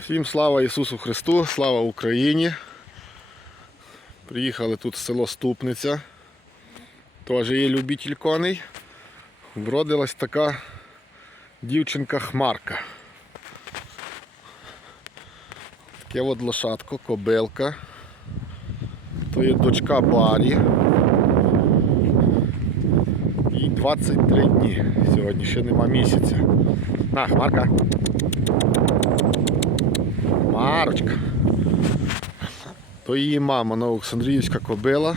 Всім слава Ісусу Христу, слава Україні. Приїхали тут в село Ступниця. Теж є любитель коней. Вродилась така дівчинка Хмарка. Таке от лошадко, кобилка. То є дочка Барі. Їй 23 дні. Сьогодні ще нема місяця. На, Хмарка. Марочка. То її мама Новоолександріївська кобила.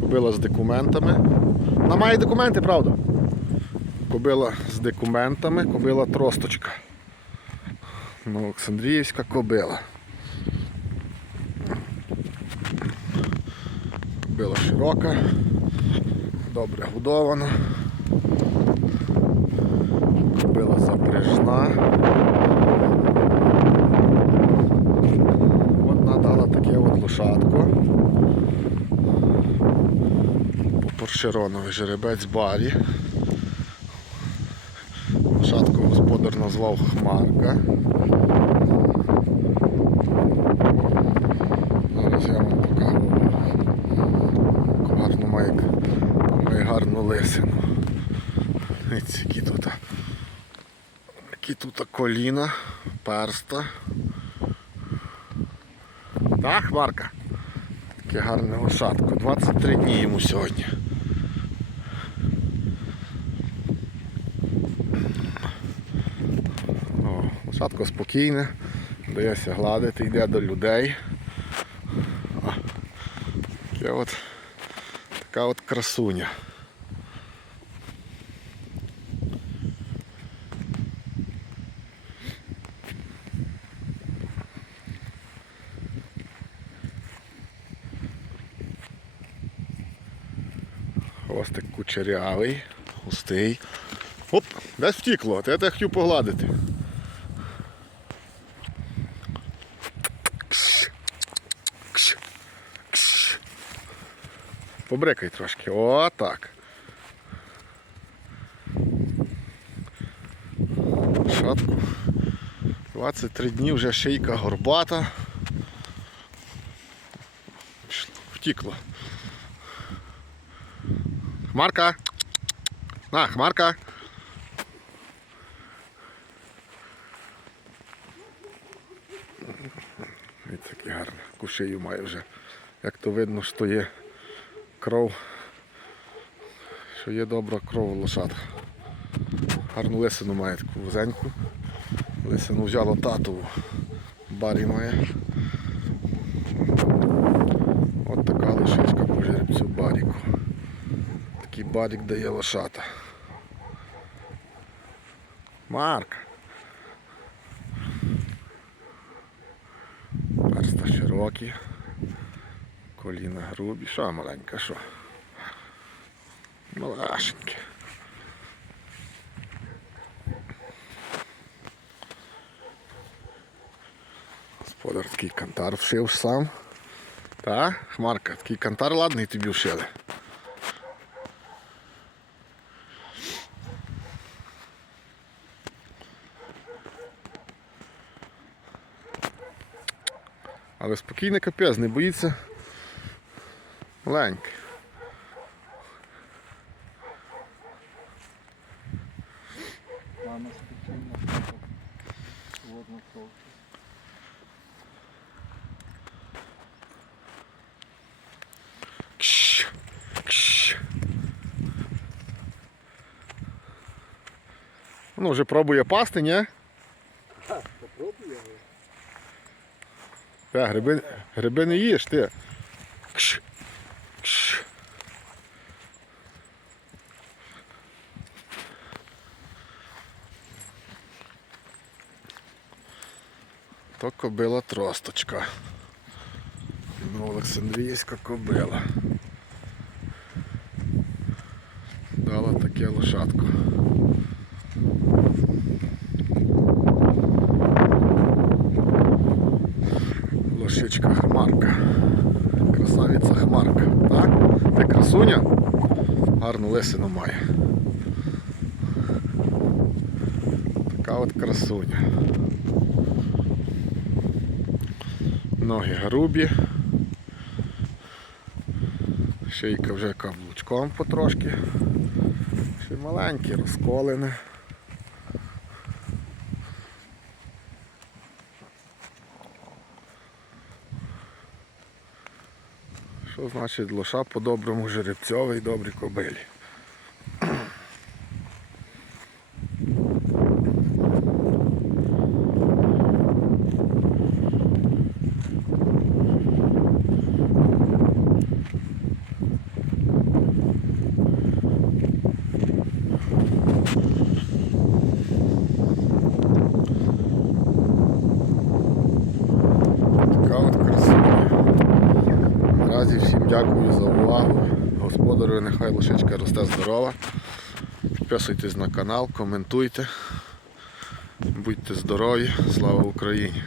Кобила з документами. Вона має документи, правда? Кобила з документами, кобила тросточка. Новоолександріївська кобила. Кобила широка, добре годована. Кобила запряжна. От надала таке от лошадку. По Поршероновий жеребець Барі. Лошадку господар назвав Хмарка. Зараз я вам покажу. Яку Гарну має, має гарну лисину. Які тут, які тут коліна, перста. Так, Хмарка? Таке гарне лошадко. 23 дні йому сьогодні. О, спокійне, дається гладити, йде до людей. О, таке от, така от красуня. Хвостик кучерявий, густий. Оп, десь втікло, от я хотів погладити. Кш, кш, кш. Побрикай трошки. О, так. Шатку. 23 дні вже шийка горбата. Втікло. Хмарка. На, хмарка. Ось такий гарний. Кушею має вже. Як то видно, що є кров. Що є добра кров у лошадка. Гарну лисину має таку вузеньку. Лисину взяло татову. Барі має. От така лишечка по жеребцю баріку. Такий барік дає лошата. Марк. Перста широкі. Коліна грубі. Що маленька, що? Малашеньке. Господар такий кантар вшив сам. Та, Хмарка, такий кантар ладний тобі вшили. Але спокійний капець, не боїться. Маленький. Мама так трохи. Кш, кш. Ну, вже пробує пасти, ні? Попробуй його. Та, гриби, гриби не їш ти. Кш. То кобила тросточка. Ну, Олександрійська кобила. Дала таке лошадку. Лошичка Хмарка. Красавиця Хмарка. Так? Красуня? Гарну лисину має. Така от красуня. Ноги грубі. Шийка вже каблучком потрошки. Ще маленькі, розколене. Що значить лоша по-доброму жеребцьовий добрі кобилі? Така от красуня. Наразі всім дякую за увагу. Господарю нехай лошичка росте здорова. Підписуйтесь на канал, коментуйте. Будьте здорові, слава Україні!